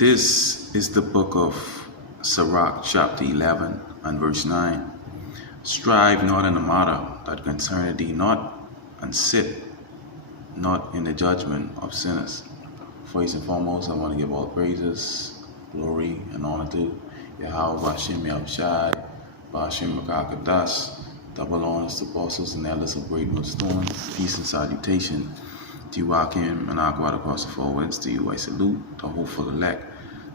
This is the book of Sirach, chapter 11 and verse 9. Strive not in the matter that concerneth thee not, and sit not in the judgment of sinners. First and foremost, I want to give all praises, glory, and honor to Yahweh, Bashem Yahushai, Bashem Makakadas, double honors to apostles and elders of great millstone. Peace and salutation to you, Akim and Aqua across the four winds. To you I salute, the hopeful elect.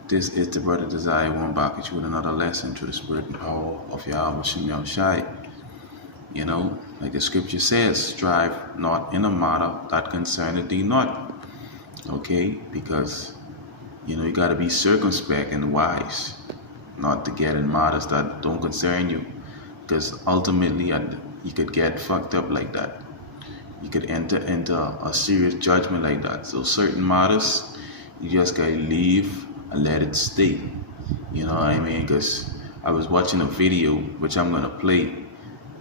This is the brother Desire, one back at you with another lesson through the spirit and power of Yahweh Bashem Yahushai. You know, like the scripture says, strive not in a matter that concerneth thee not. Okay, because you know you got to be circumspect and wise, not to get in matters that don't concern you, because ultimately you could get fucked up like that. You could enter into a serious judgment like that. So certain matters, you just gotta leave and let it stay. You know what I mean? Because I was watching a video, which I'm gonna play,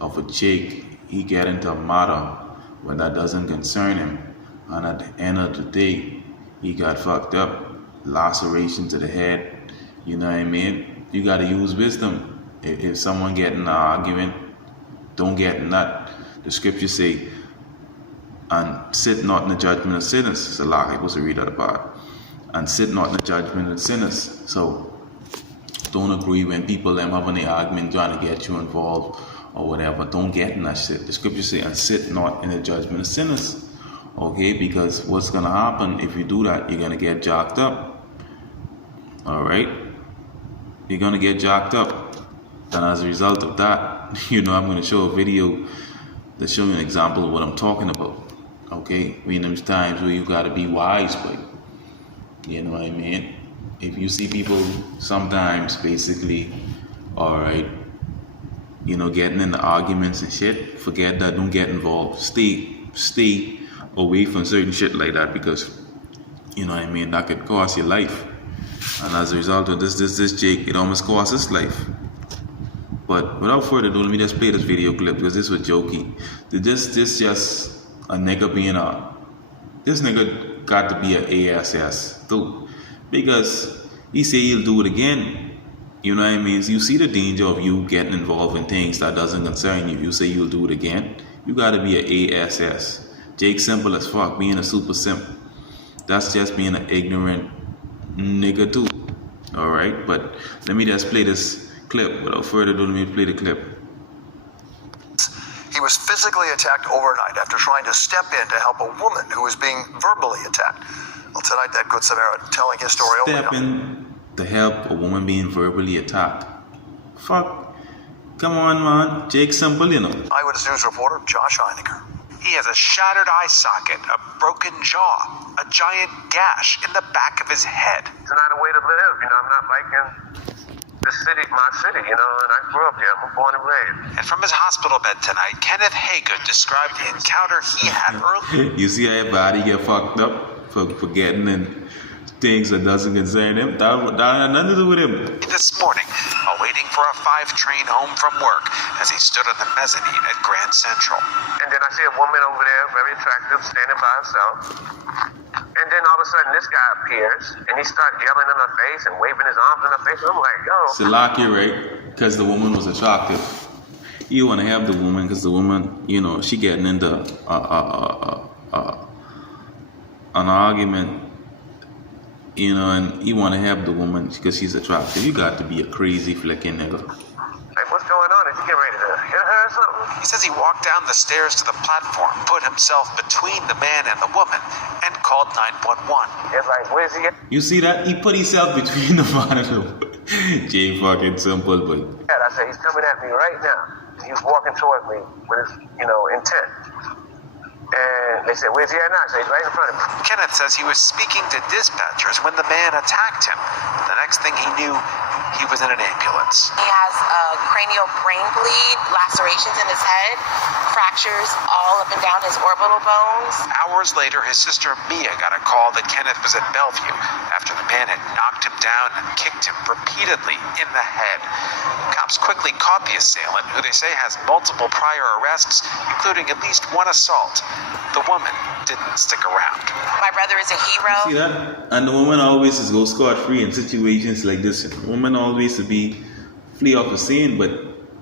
of a chick. He get into a matter when that doesn't concern him, and at the end of the day, he got fucked up, laceration to the head. You know what I mean? You gotta use wisdom. If someone get in an argument, don't get in that. The scriptures say, and sit not in the judgment of sinners. It's a lot I supposed to read that about. And sit not in the judgment of sinners. So don't agree when people them having an argument trying to get you involved or whatever. Don't get in that shit. The scriptures say, and sit not in the judgment of sinners. Okay, because what's gonna happen if you do that? You're gonna get jacked up. Alright? You're gonna get jacked up. And as a result of that, you know, I'm gonna show a video that show you an example of what I'm talking about. Okay? I mean, there's times where you gotta be wise, but you know what I mean? If you see people sometimes basically, alright, you know, getting into arguments and shit, forget that, don't get involved. Stay away from certain shit like that, because you know what I mean, that could cost your life. And as a result of this Jake, it almost cost his life. But without further ado, let me just play this video clip, because this was jokey. This just a nigga being this nigga got to be a ASS too, because he say he'll do it again. You know what I mean? You see the danger of you getting involved in things that doesn't concern you. You say you'll do it again. You got to be a ASS. Jake simple as fuck, being a super simp. That's just being an ignorant nigga too. Alright, but let me just play this clip. Without further ado, let me play the clip. He was physically attacked overnight after trying to step in to help a woman who was being verbally attacked. Well, tonight that Good Samaritan telling his story. Step in to help a woman being verbally attacked. Fuck. Come on, man. Jake simple, you know. Eyewitness News reporter Josh Einiger. He has a shattered eye socket, a broken jaw, a giant gash in the back of his head. It's not a way to live, you know. I'm not liking the city, my city, you know, and I grew up here. I'm born and raised. And from his hospital bed tonight, Kenneth Haygood described the encounter he had earlier. You see how everybody get fucked up for getting in things that doesn't concern him? That had nothing to do with him. This morning, while waiting for a 5 train home from work, as he stood on the mezzanine at Grand Central. And then I see a woman over there, very attractive, standing by herself. And then all of a sudden, this guy appears, and he starts yelling in her face and waving his arms in her face. And I'm like, yo. Salaki, right? Because the woman was attractive. You want to have the woman because the woman, you know, she getting into an argument, you know, and you want to have the woman because she's attractive. You got to be a crazy flicking nigga. Like, what's going on? Is he getting ready to hit her or something? He says he walked down the stairs to the platform, put himself between the man and the woman, and called 911. It's like, where's he at? You see that? He put himself between the man and the woman. Jay fucking simple, but I said, he's coming at me right now. He's walking towards me with his, you know, intent. And they said, where's he at now? I said, he's right in front of me. Kenneth says he was speaking to dispatchers when the man attacked him. The next thing he knew, he was in an ambulance. He has a cranial brain bleed, lacerations in his head, fractures all up and down his orbital bones. Hours later, his sister Mia got a call that Kenneth was at Bellevue after the man had knocked him down and kicked him repeatedly in the head. Cops quickly caught the assailant, who they say has multiple prior arrests, including at least one assault. The woman didn't stick around. My brother is a hero. See that? And the woman always is go scot-free in situations like this. The woman always to be flee off the scene, but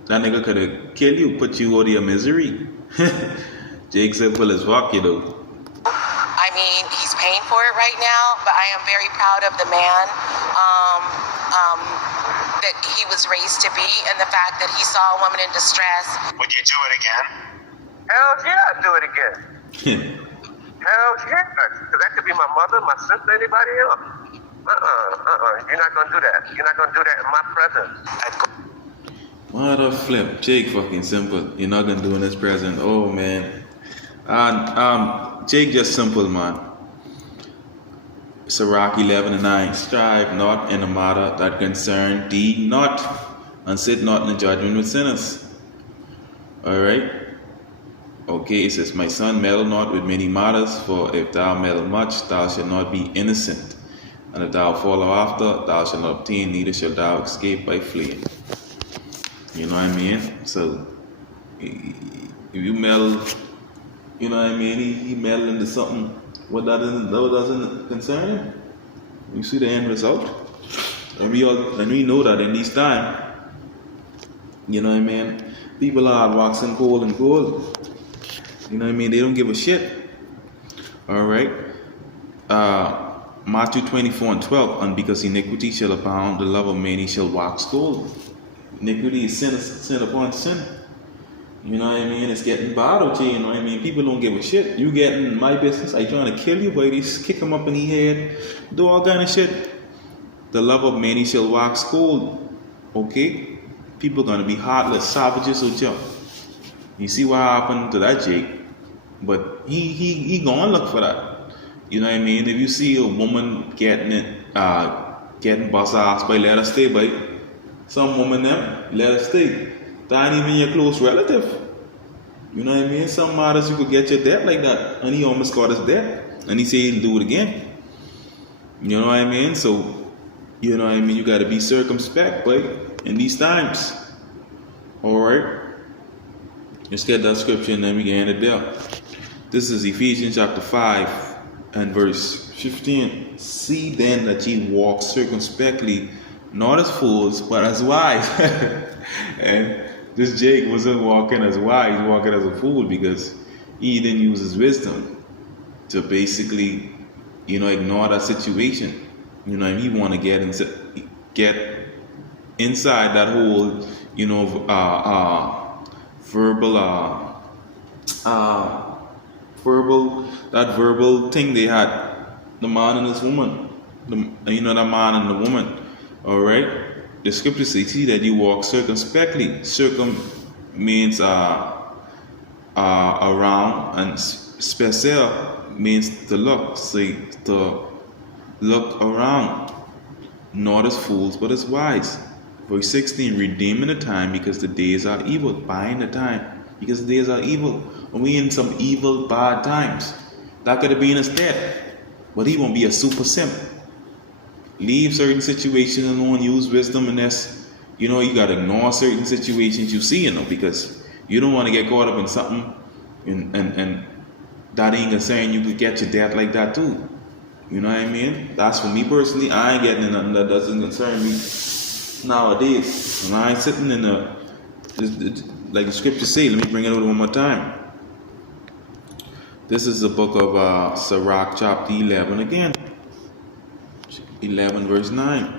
that nigga could have killed you, put you out of your misery. Jake simple as fuck, you know. I mean, he's paying for it right now, but I am very proud of the man that he was raised to be, and the fact that he saw a woman in distress. Would you do it again? Hell yeah, I'd do it again. Hell yeah. Because that could be my mother, my sister, anybody else. You're not going to do that. You're not going to do that in my presence. What a flip. Jake fucking simple. You're not gonna do in his present. Oh man. Jake just simple, man. Sirach 11:9. Strive not in a matter that concern thee not, and sit not in the judgment with sinners. Alright? Okay, it says, my son, meddle not with many matters, for if thou meddle much, thou shalt not be innocent. And if thou follow after, thou shalt not obtain, neither shalt thou escape by fleeing. You know what I mean? So, if you meddle, you know what I mean? He meddle into something, what doesn't concern him. You see the end result? And we know that in this time, you know what I mean? People are waxing cold and cold. You know what I mean? They don't give a shit. Alright? Matthew 24:12, and because iniquity shall abound, the love of many shall wax cold. Iniquity is sin upon sin. You know what I mean? It's getting bad out here, you know what I mean? People don't give a shit. You get in my business, I trying to kill you, but they kick him up in the head, do all kind of shit. The love of many shall wax cold. Okay? People gonna be heartless, savages out here. You see what happened to that Jake? But he gonna look for that. You know what I mean? If you see a woman getting bust ass by, let her stay by. Some woman them, let her stay. That ain't even your close relative. You know what I mean? Some matters you could get your debt like that. And he almost got his debt. And he said he'll do it again. You know what I mean? So, you know what I mean? You gotta be circumspect, boy, in these times. Alright? Let's get that scripture and then we can end it there. This is Ephesians chapter 5 and verse 15. See then that ye walk circumspectly, not as fools, but as wise. And this Jake wasn't walking as wise, walking as a fool, because he didn't use his wisdom to basically, you know, ignore that situation. You know, he want to get inside that whole, you know, verbal thing they had, the man and this woman, that man and the woman. All right, the scripture says, see that you walk circumspectly. Circum means around, and special means to look. Say to look around, not as fools but as wise. Verse 16, redeeming the time because the days are evil. Buying the time because the days are evil. And we in some evil, bad times. That could have been his death, but he won't be a super simp. Leave certain situations alone, use wisdom, and that's, you know, you gotta ignore certain situations you see, you know, because you don't want to get caught up in something and that ain't concerned. You could get your death like that too. You know what I mean? That's for me personally. I ain't getting nothing that doesn't concern me nowadays. And I ain't sitting in like the scripture say. Let me bring it over one more time. This is the book of Sirach chapter 11 again. 11 verse 9.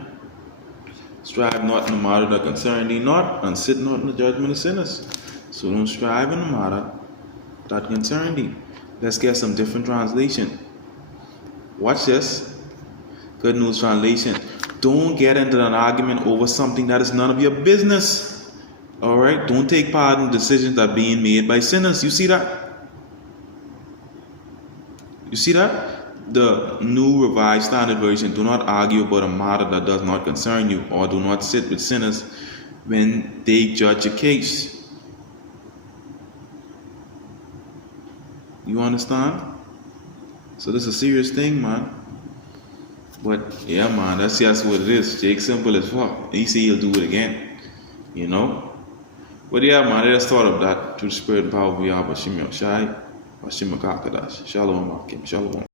Strive not in the matter that concern thee not, and sit not in the judgment of sinners. So don't strive in the matter that concern thee. Let's get some different translation. Watch this. Good News Translation. Don't get into an argument over something that is none of your business. Alright? Don't take part in decisions that are being made by sinners. You see that? You see that? the New Revised Standard Version, do not argue about a matter that does not concern you, or do not sit with sinners when they judge a case. You understand? So this is a serious thing, man. But yeah, man, that's just what it is. Jake simple as fuck. He say he'll do it again. You know? But yeah, man, let's start up that through the spirit and power of Yahweh Shimei Shai, Shimei Kakadash. Shalom, Akim. Shalom.